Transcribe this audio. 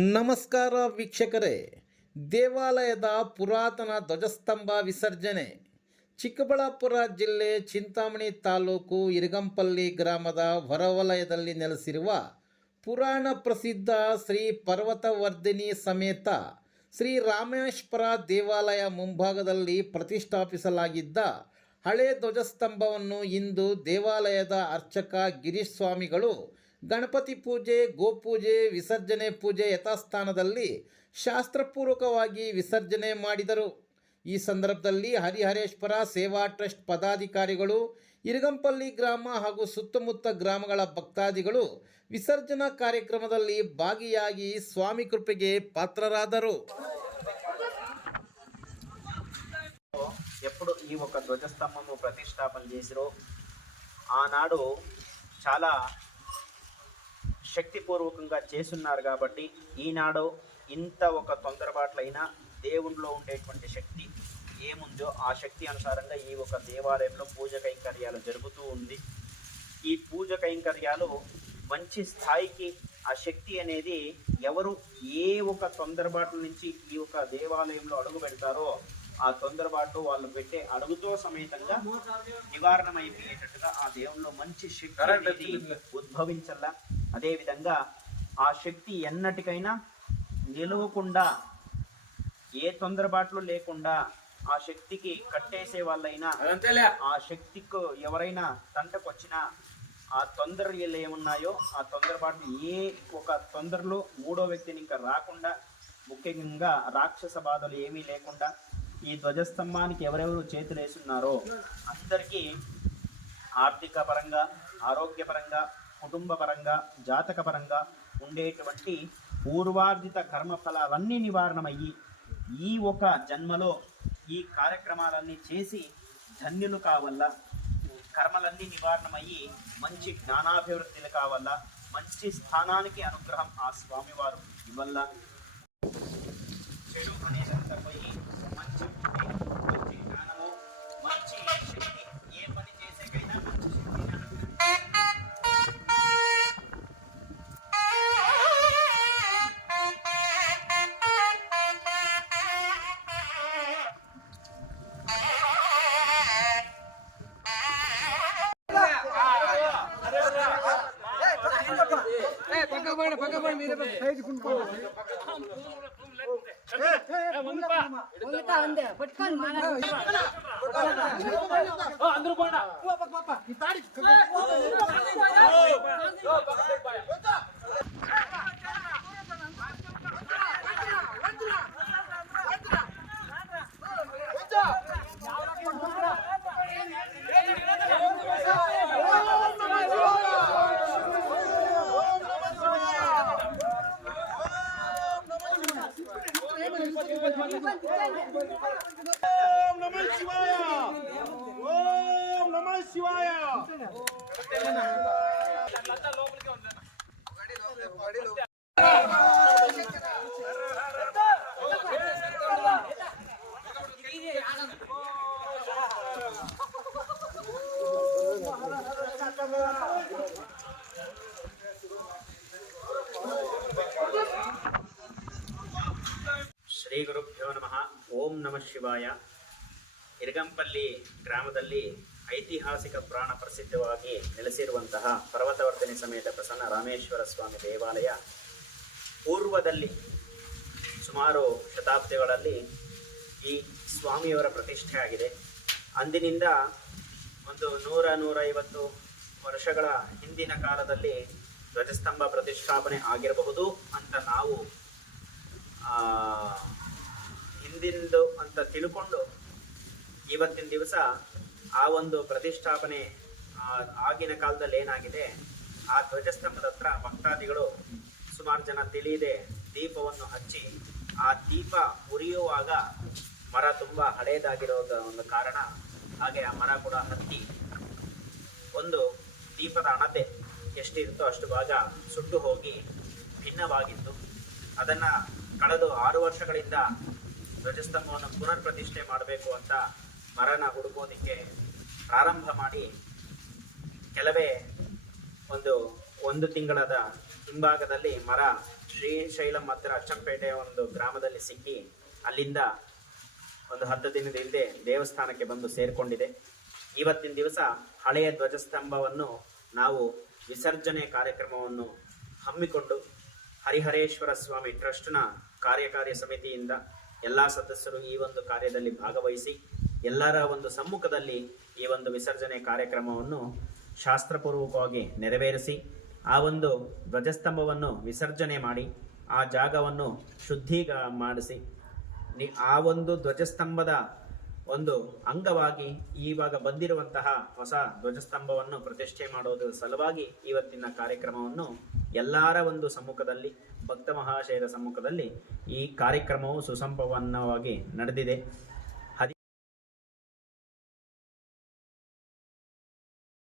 ನಮಸ್ಕಾರ ವೀಕ್ಷಕರೇ. ದೇವಾಲಯದ ಪುರಾತನ ಧ್ವಜಸ್ತಂಭ ವಿಸರ್ಜನೆ. ಚಿಕ್ಕಬಳ್ಳಾಪುರ ಜಿಲ್ಲೆ ಚಿಂತಾಮಣಿ ತಾಲೂಕು ಇರಗಂಪಲ್ಲಿ ಗ್ರಾಮದ ಹೊರವಲಯದಲ್ಲಿ ನೆಲೆಸಿರುವ ಪುರಾಣ ಪ್ರಸಿದ್ಧ ಶ್ರೀ ಪರ್ವತವರ್ಧಿನಿ ಸಮೇತ ಶ್ರೀ ರಾಮೇಶ್ವರ ದೇವಾಲಯ ಮುಂಭಾಗದಲ್ಲಿ ಪ್ರತಿಷ್ಠಾಪಿಸಲಾಗಿದ್ದ ಹಳೆ ಧ್ವಜಸ್ತಂಭವನ್ನು ಇಂದು ದೇವಾಲಯದ ಅರ್ಚಕ ಗಿರೀಶ್ ಸ್ವಾಮಿಗಳು ಗಣಪತಿ ಪೂಜೆ, ಗೋಪೂಜೆ, ವಿಸರ್ಜನೆ ಪೂಜೆ ಯಥಾಸ್ಥಾನದಲ್ಲಿ ಶಾಸ್ತ್ರಪೂರ್ವಕವಾಗಿ ವಿಸರ್ಜನೆ ಮಾಡಿದರು. ಈ ಸಂದರ್ಭದಲ್ಲಿ ಹರಿಹರೇಶ್ವರ ಸೇವಾ ಟ್ರಸ್ಟ್ ಪದಾಧಿಕಾರಿಗಳು, ಇರಗಂಪಲ್ಲಿ ಗ್ರಾಮ ಹಾಗೂ ಸುತ್ತಮುತ್ತ ಗ್ರಾಮಗಳ ಭಕ್ತಾದಿಗಳು ವಿಸರ್ಜನಾ ಕಾರ್ಯಕ್ರಮದಲ್ಲಿ ಭಾಗಿಯಾಗಿ ಸ್ವಾಮಿ ಕೃಪೆಗೆ పాత్రరాದರು. ఎప్పుడు ఈ ఒక ధ్వజస్తంభము ప్రతిష్టాపన చేసిరో ఆనాడు చాలా శక్తిపూర్వకంగా చేసున్నారు. కాబట్టి ఈనాడు ఇంత ఒక తొందరపాట్లైనా దేవునిలో ఉండేటువంటి శక్తి ఏముందో ఆ శక్తి అనుసారంగా ఈ ఒక దేవాలయంలో పూజ కైంకర్యాలు జరుగుతూ ఉంది. ఈ పూజ కైంకర్యాలు మంచి స్థాయికి ఆ శక్తి అనేది ఎవరు ఏ ఒక తొందరపాట్ల నుంచి ఈ ఒక దేవాలయంలో అడుగు పెడతారో ఆ తొందరపాటు వాళ్ళు పెట్టే అడుగుతో సమేతంగా నివారణమైపోయేటట్టుగా ఆ దేవుల్లో మంచి శక్తి అనేది ఉద్భవించల్లా. అదేవిధంగా ఆ శక్తి ఎన్నటికైనా నిలవకుండా ఏ తొందరపాట్లు లేకుండా ఆ శక్తికి కట్టేసే వాళ్ళైనా ఆ శక్తికి ఎవరైనా తంటకొచ్చినా ఆ తొందరలు ఏమున్నాయో ఆ తొందరపాట్లు ఏ ఒక తొందరలో మూడో వ్యక్తిని ఇంకా రాకుండా, ముఖ్యంగా రాక్షస బాధలు ఏమీ లేకుండా ఈ ధ్వజస్తంభానికి ఎవరెవరు చేతులు వేసున్నారో అందరికీ ఆర్థిక పరంగా, ఆరోగ్యపరంగా, కుటుంబ పరంగా, జాతక పరంగా ఉండేటువంటి పూర్వార్జిత కర్మఫలాలన్నీ నివారణమయ్యి ఈ ఒక జన్మలో ఈ కార్యక్రమాలన్నీ చేసి ధన్యులు కావల్ల, కర్మలన్నీ నివారణమయ్యి మంచి జ్ఞానాభివృద్ధిలు కావల్ల, మంచి స్థానానికి అనుగ్రహం ఆ స్వామివారు ఇవల్ల, చెడు అనేదంతా పోయి మంచి మంచి జ్ఞానము, మంచి శక్తి, ఏ పని చేసేకైనా మంచి శక్తి అందరూ ఓం నమః శివాయ, ఓం నమః శివాయ. ಶ್ರೀ ಗುರುಭ್ಯೋ ನಮಃ. ಓಂ ನಮಃ ಶಿವಾಯ. ಇರಗಂಪಲ್ಲಿ ಗ್ರಾಮದಲ್ಲಿ ಐತಿಹಾಸಿಕ ಪುರಾಣ ಪ್ರಸಿದ್ಧವಾಗಿ ನೆಲೆಸಿರುವಂತಹ ಪರ್ವತವರ್ಧಿನಿ ಸಮೇತ ಪ್ರಸನ್ನ ರಾಮೇಶ್ವರ ಸ್ವಾಮಿ ದೇವಾಲಯ ಪೂರ್ವದಲ್ಲಿ ಸುಮಾರು ಶತಾಬ್ದಿಗಳಲ್ಲಿ ಈ ಸ್ವಾಮಿಯವರ ಪ್ರತಿಷ್ಠೆ ಆಗಿದೆ. ಅಂದಿನಿಂದ ಒಂದು 100-150 ವರ್ಷಗಳ ಹಿಂದಿನ ಕಾಲದಲ್ಲಿ ಧ್ವಜಸ್ತಂಭ ಪ್ರತಿಷ್ಠಾಪನೆ ಆಗಿರಬಹುದು ಅಂತ ನಾವು ಹಿಂದಿಂದು ಅಂತ ತಿಳ್ಕೊಂಡು ಇವತ್ತಿನ ದಿವಸ ಆ ಒಂದು ಪ್ರತಿಷ್ಠಾಪನೆ ಆಗಿನ ಕಾಲದಲ್ಲಿ ಏನಾಗಿದೆ, ಆ ಧ್ವಜಸ್ತಂಭದ ಹತ್ರ ಭಕ್ತಾದಿಗಳು ಸುಮಾರು ಜನ ತಿಳಿಯದೆ ದೀಪವನ್ನು ಹಚ್ಚಿ ಆ ದೀಪ ಉರಿಯುವಾಗ ಮರ ತುಂಬ ಹಳೆಯದಾಗಿರೋದ ಒಂದು ಕಾರಣ, ಹಾಗೆ ಆ ಮರ ಕೂಡ ಹತ್ತಿ ಒಂದು ದೀಪದ ಅಣತೆ ಎಷ್ಟಿರುತ್ತೋ ಅಷ್ಟು ಭಾಗ ಸುಟ್ಟು ಹೋಗಿ ಭಿನ್ನವಾಗಿತ್ತು. ಅದನ್ನು ಕಳೆದ 6 ವರ್ಷಗಳಿಂದ ಧ್ವಜಸ್ತಂಭವನ್ನು ಪುನರ್ ಪ್ರತಿಷ್ಠೆ ಮಾಡಬೇಕು ಅಂತ ಮರನ ಹುಡುಕೋದಕ್ಕೆ ಪ್ರಾರಂಭ ಮಾಡಿ ಕೆಲವೇ ಒಂದು ತಿಂಗಳದ ಹಿಂಭಾಗದಲ್ಲಿ ಮರ ಶ್ರೀಶೈಲಂ ಹತ್ತಿರ ಅಚ್ಚಂಪೇಟೆಯ ಒಂದು ಗ್ರಾಮದಲ್ಲಿ ಸಿಕ್ಕಿ ಅಲ್ಲಿಂದ ಒಂದು 10 ದಿನದ ಹಿಂದೆ ದೇವಸ್ಥಾನಕ್ಕೆ ಬಂದು ಸೇರಿಕೊಂಡಿದೆ. ಇವತ್ತಿನ ದಿವಸ ಹಳೆಯ ಧ್ವಜಸ್ತಂಭವನ್ನು ನಾವು ವಿಸರ್ಜನೆ ಕಾರ್ಯಕ್ರಮವನ್ನು ಹಮ್ಮಿಕೊಂಡು ಹರಿಹರೇಶ್ವರ ಸ್ವಾಮಿ ಟ್ರಸ್ಟ್ನ ಕಾರ್ಯಕಾರಿ ಸಮಿತಿಯಿಂದ ಎಲ್ಲ ಸದಸ್ಯರು ಈ ಒಂದು ಕಾರ್ಯದಲ್ಲಿ ಭಾಗವಹಿಸಿ ಎಲ್ಲರ ಒಂದು ಸಮ್ಮುಖದಲ್ಲಿ ಈ ಒಂದು ವಿಸರ್ಜನೆ ಕಾರ್ಯಕ್ರಮವನ್ನು ಶಾಸ್ತ್ರಪೂರ್ವಕವಾಗಿ ನೆರವೇರಿಸಿ ಆ ಒಂದು ಧ್ವಜಸ್ತಂಭವನ್ನು ವಿಸರ್ಜನೆ ಮಾಡಿ ಆ ಜಾಗವನ್ನು ಮಾಡಿಸಿ ಆ ಒಂದು ಧ್ವಜಸ್ತಂಭದ ಒಂದು ಅಂಗವಾಗಿ ಇವಾಗ ಬಂದಿರುವಂತಹ ಹೊಸ ಧ್ವಜಸ್ತಂಭವನ್ನು ಪ್ರತಿಷ್ಠೆ ಮಾಡುವುದರ ಸಲುವಾಗಿ ಇವತ್ತಿನ ಕಾರ್ಯಕ್ರಮವನ್ನು ಎಲ್ಲರ ಒಂದು ಸಮ್ಮುಖದಲ್ಲಿ ಭಕ್ತ ಮಹಾಶಯರ ಸಮ್ಮುಖದಲ್ಲಿ ಈ ಕಾರ್ಯಕ್ರಮವು ಸುಸಂಪನ್ನವಾಗಿ ನಡೆದಿದೆ.